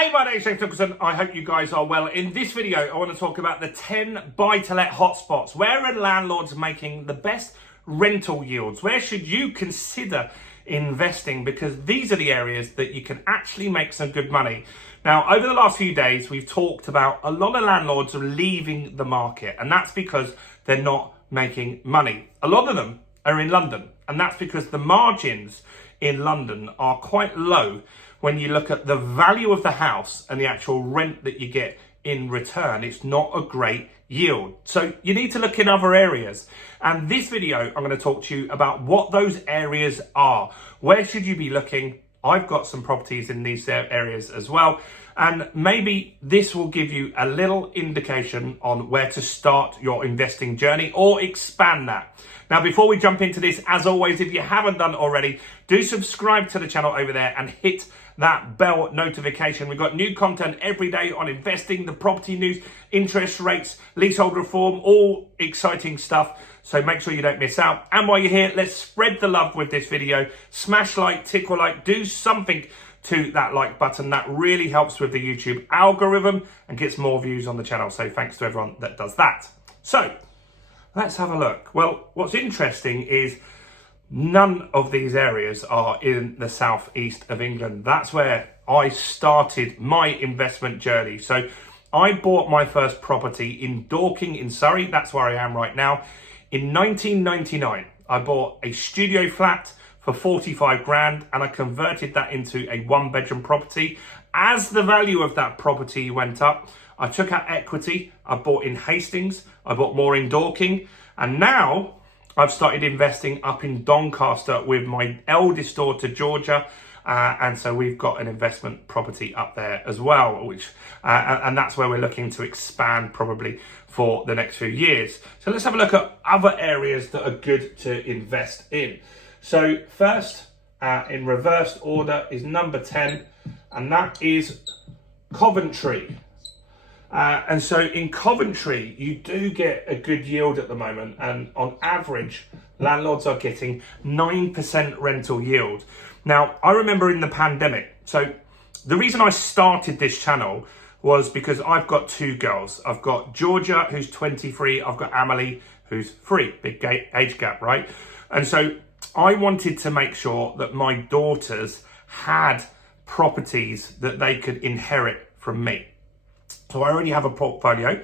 Hey, my name's James Nicholson. I hope you guys are well. In this video, I want to talk about the 10 buy-to-let hotspots. Where are landlords making the best rental yields? Where should you consider investing? Because these are the areas that you can actually make some good money. Now, over the last few days, we've talked about a lot of landlords are leaving the market, and that's because they're not making money. A lot of them are in London, and that's because the margins in London are quite low when you look at the value of the house and the actual rent that you get in return. It's not a great yield. So you need to look in other areas. And this video, I'm going to talk to you about what those areas are. Where should you be looking? I've got some properties in these areas as well. And maybe this will give you a little indication on where to start your investing journey or expand that. Now, before we jump into this, as always, if you haven't done already, do subscribe to the channel over there and hit that bell notification. We've got new content every day on investing, the property news, interest rates, leasehold reform, all exciting stuff. So make sure you don't miss out. And while you're here, let's spread the love with this video. Smash like, tickle like, do something to that like button. That really helps with the YouTube algorithm and gets more views on the channel. So thanks to everyone that does that. So let's have a look. Well, what's interesting is none of these areas are in the southeast of England. That's where I started my investment journey. So I bought my first property in Dorking in Surrey. That's where I am right now. In 1999, I bought a studio flat for 45 grand and I converted that into a one-bedroom property. As the value of that property went up, I took out equity. I bought in Hastings, I bought more in Dorking, and now I've started investing up in Doncaster with my eldest daughter, Georgia. And so we've got an investment property up there as well, which and that's where we're looking to expand probably for the next few years. So let's have a look at other areas that are good to invest in. So first, in reverse order, is number 10, and that is Coventry. And so in Coventry, you do get a good yield at the moment. And on average, landlords are getting 9% rental yield. Now, I remember in the pandemic, so the reason I started this channel was because I've got two girls. I've got Georgia, who's 23. I've got Amelie, who's 3. Big age gap, right? And so I wanted to make sure that my daughters had properties that they could inherit from me. So I already have a portfolio,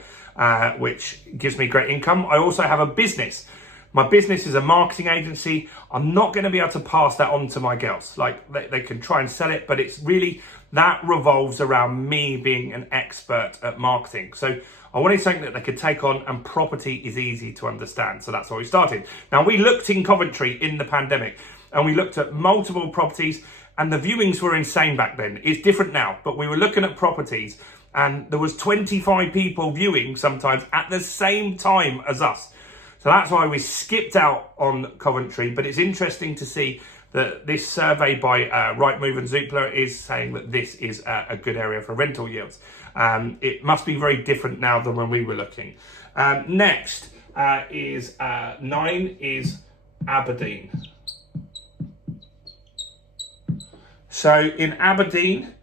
which gives me great income. I also have a business. My business is a marketing agency. I'm not going to be able to pass that on to my girls. Like they can try and sell it, but it's really, that revolves around me being an expert at marketing. So I wanted something that they could take on, and property is easy to understand. So that's why we started. Now, we looked in Coventry in the pandemic and we looked at multiple properties, and the viewings were insane back then. It's different now, but we were looking at properties and there was 25 people viewing sometimes at the same time as us. So that's why we skipped out on Coventry. But it's interesting to see that this survey by Rightmove and Zoopla is saying that this is a good area for rental yields. It must be very different now than when we were looking. Next is 9 is Aberdeen. So in Aberdeen,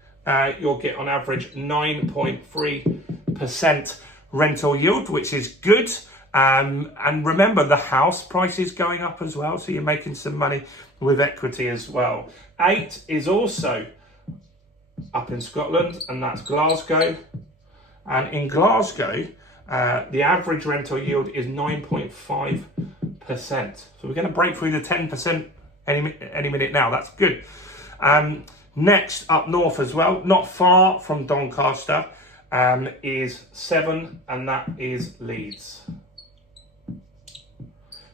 you'll get on average 9.3% rental yield, which is good. And remember, the house price is going up as well, so you're making some money with equity as well. 8 is also up in Scotland, and that's Glasgow. And in Glasgow, the average rental yield is 9.5%. So we're going to break through the 10% any minute now. That's good. Next, up north as well, not far from Doncaster, is 7, and that is Leeds.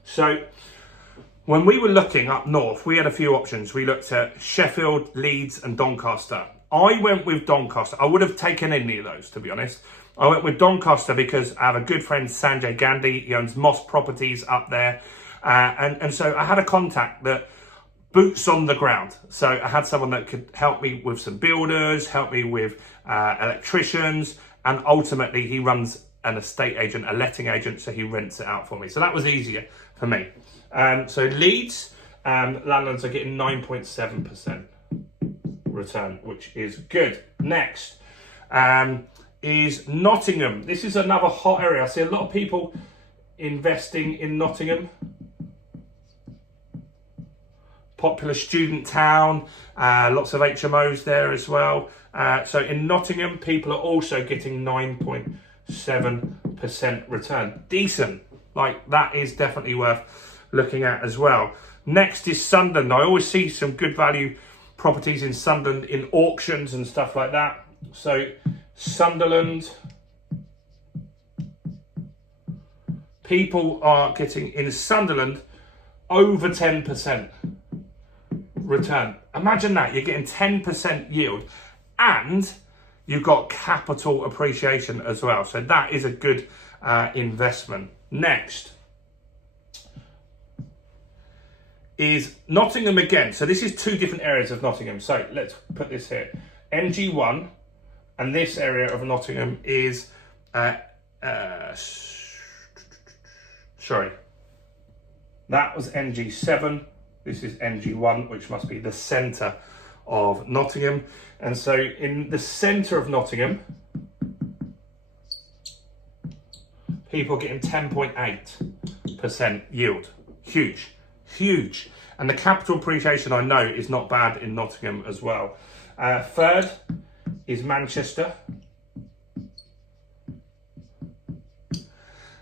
So when we were looking up north, we had a few options. We looked at Sheffield, Leeds and Doncaster. I went with Doncaster. I would have taken any of those, to be honest. I went with Doncaster because I have a good friend, Sanjay Gandhi. He owns Moss Properties up there. And so I had a contact that boots on the ground. So I had someone that could help me with some builders, help me with electricians, and ultimately he runs an estate agent, a letting agent, so he rents it out for me. So that was easier for me. So Leeds, landlords are getting 9.7% return, which is good. Next, is Nottingham. This is another hot area. I see a lot of people investing in Nottingham. Popular student town, lots of HMOs there as well. So in Nottingham, people are also getting 9.7% return. Decent. Like, that is definitely worth looking at as well. Next is Sunderland. I always see some good value properties in Sunderland in auctions and stuff like that. So Sunderland, people are getting in Sunderland over 10% return. Imagine that, you're getting 10% yield and you've got capital appreciation as well. So that is a good investment. Next is Nottingham again. So this is two different areas of Nottingham. So let's put this here. NG1 and this area of Nottingham is, sorry, that was NG7. This is NG1, which must be the centre of Nottingham. And so in the centre of Nottingham, people are getting 10.8% yield. Huge, huge. And the capital appreciation, I know, is not bad in Nottingham as well. Third is Manchester.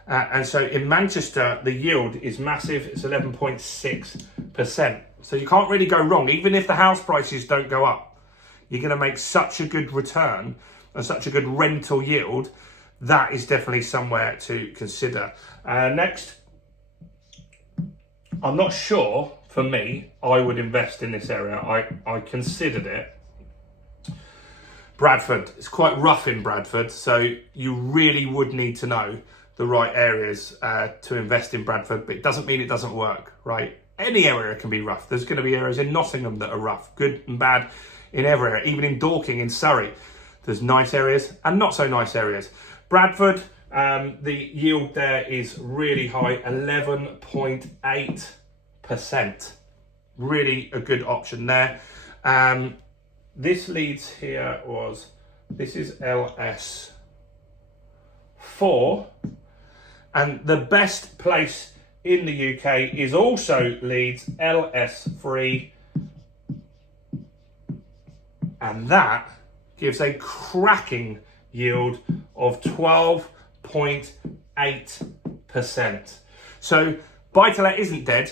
And so in Manchester, the yield is massive. It's 11.6%. So you can't really go wrong. Even if the house prices don't go up, you're going to make such a good return and such a good rental yield. That is definitely somewhere to consider. Next, I'm not sure, for me, I would invest in this area. I considered it. Bradford. It's quite rough in Bradford, so you really would need to know the right areas to invest in Bradford, but it doesn't mean it doesn't work, right? Any area can be rough. There's going to be areas in Nottingham that are rough, good and bad in every area. Even in Dorking in Surrey, there's nice areas and not so nice areas. Bradford, the yield there is really high, 11.8%. Really a good option there. This leads here this is LS4. And the best place in the UK is also Leeds, LS3. And that gives a cracking yield of 12.8%. So buy-to-let isn't dead.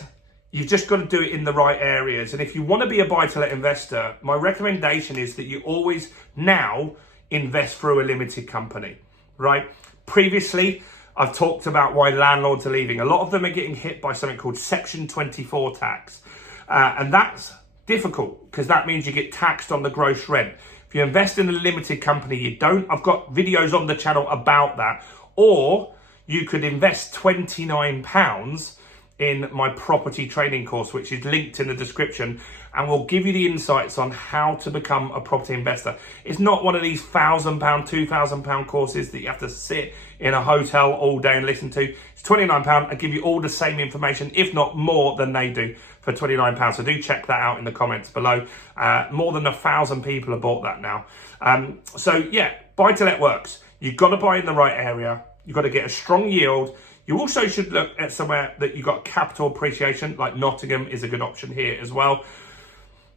You've just got to do it in the right areas. And if you want to be a buy-to-let investor, my recommendation is that you always now invest through a limited company, right? Previously, I've talked about why landlords are leaving. A lot of them are getting hit by something called Section 24 tax. And that's difficult because that means you get taxed on the gross rent. If you invest in a limited company, you don't. I've got videos on the channel about that. Or you could invest £29 in my property training course, which is linked in the description, and will give you the insights on how to become a property investor. It's not one of these £1,000, £2,000 courses that you have to sit in a hotel all day and listen to. It's £29. I give you all the same information, if not more than they do, for £29. So do check that out in the comments below. More than 1,000 people have bought that now. So yeah, buy to let works. You've got to buy in the right area. You've got to get a strong yield. You also should look at somewhere that you've got capital appreciation, like Nottingham is a good option here as well.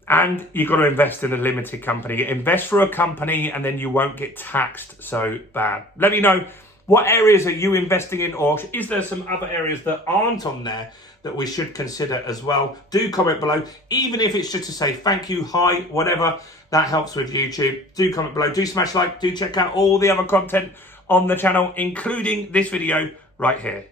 And you've got to invest in a limited company. Invest for a company and then you won't get taxed so bad. Let me know, what areas are you investing in, or is there some other areas that aren't on there that we should consider as well? Do comment below, even if it's just to say thank you, hi, whatever. That helps with YouTube. Do comment below, do smash like, do check out all the other content on the channel, including this video right here.